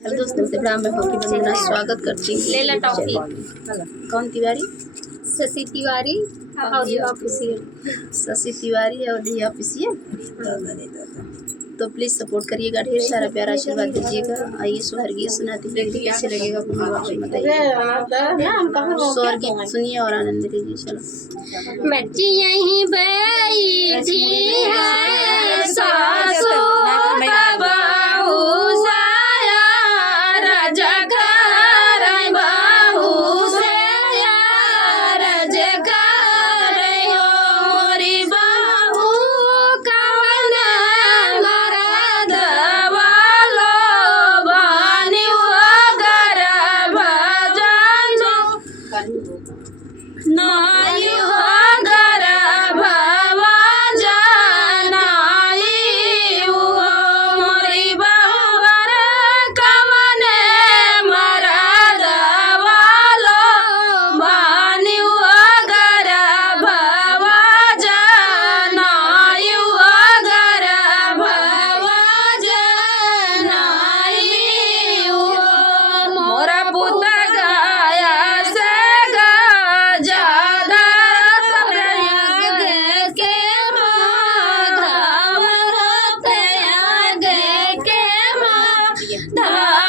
हेलो दोस्तों, से मैं हॉकी बंदना स्वागत करती हूँ। लेला टॉकी कौन तिवारी? शशि तिवारी ऑफिशियल शशि तिवारी अवधि ऑफिशियल। तो प्लीज़ सपोर्ट करिएगा, ढेर सारा प्यारा आशीर्वाद दीजिएगा। आइए स्वर गीत सुनाती हूँ, देखिए कैसे लगेगा आपको, बताइए। स्वर गीत सुनिए और आनंद लीजिए। चलो। बच्ची यहीं बैठी है सासू का बहू साया रजकर बहू से रजकर मोरी बहू कवन मरद वालो बनी गर्भ नाई हो गर्भ जनाई हो मोरी बहुवर कवन मरद वालो बनी हो गर्भ जनाई हो गर्भ जनाई हो मोरा पुत गाया से ज्यादा प्रयाग के माधव रथ आगे के माधव